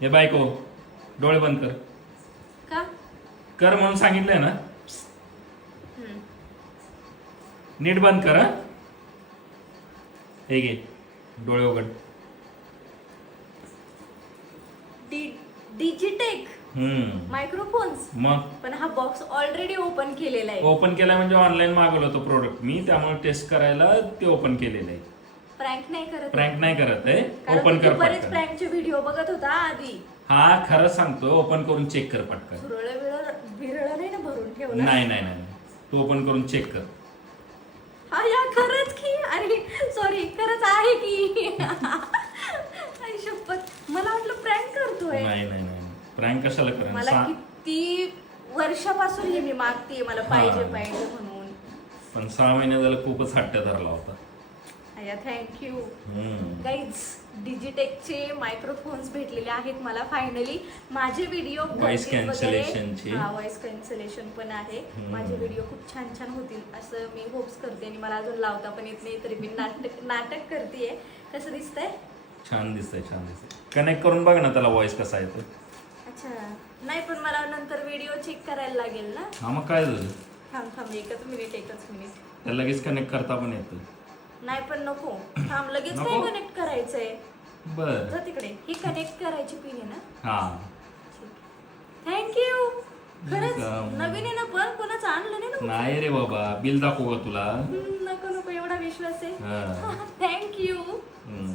हे बायको डोळे बंद कर. का? कर म्हणून सांगितलंय ना. हम्म. नीट बंद कर. हे घे डोळे उघड. डिजिटेक हम्म. मायक्रोफोन्स. मग पण हा बॉक्स ऑलरेडी ओपन केलेला आहे. ओपन केला म्हणजे ऑनलाईन मागवलं होतं प्रोडक्ट मी, त्यामुळे टेस्ट करायला ते ओपन केलेलं आहे. प्रँक नाही करत. प्रँक नाही करत आहे. कारण ओपन कर बरेच पटकन. प्रँकचे व्हिडिओ बघत होता आधी. हा खरं सांगतो, ओपन करून चेक कर पटकन. विरळ नाही ना भरून ठेवलं. नाही नाही नाही, तू ओपन करून चेक कर. हा या खरंच की, अरे सॉरी खरंच आहे की. आई शपथ, मला वाटलं प्रँक करतोय. नाही नाही नाही, प्रँक कशाला मला करेन. किती वर्षापासून हे मी मागतेय, मला पाहिजे पाहिजे म्हणून. पण 6 महिने झालं खूपच हट्ट धरला होता. थँक्यू हम्म. गाईज. डिजिटेकचे मायक्रोफोन्स भेटलेले आहेत मला फायनली. माझे व्हिडिओ Voice cancellation चे. व्हॉइस कॅन्सलेशन पण आहे. माझे व्हिडिओ खूप छान छान होतील असं मी होप्स करते. आणि मला अजून लावता पण येत नाही, तरी मी नाटक करतेय. कसं दिसतंय? छान दिसतंय, छान दिसतंय. कनेक्ट करून बघ ना त्याला व्हॉइस कसा येतो. अच्छा, नाही पण मला नंतर व्हिडिओ चेक करायला लागेल ना. हा मग काय झालं, थांब एकच मिनिट. त्याला लगेच कनेक्ट करता पण येतं. नाही पण नको, थांब लगेच काय नको? कनेक्ट करायचंय. बर. जा तिकडे. ही कनेक्ट करायची पिन आहे ना. हा थँक्यू. खरंच Welcome. नवीन आहे ना, पण कोणाचं आणलं नाही ना. नाही रे बाबा, बिल दाखवू का तुला. नको नको, एवढा विश्वास आहे. हा. थँक्यू. हम्म.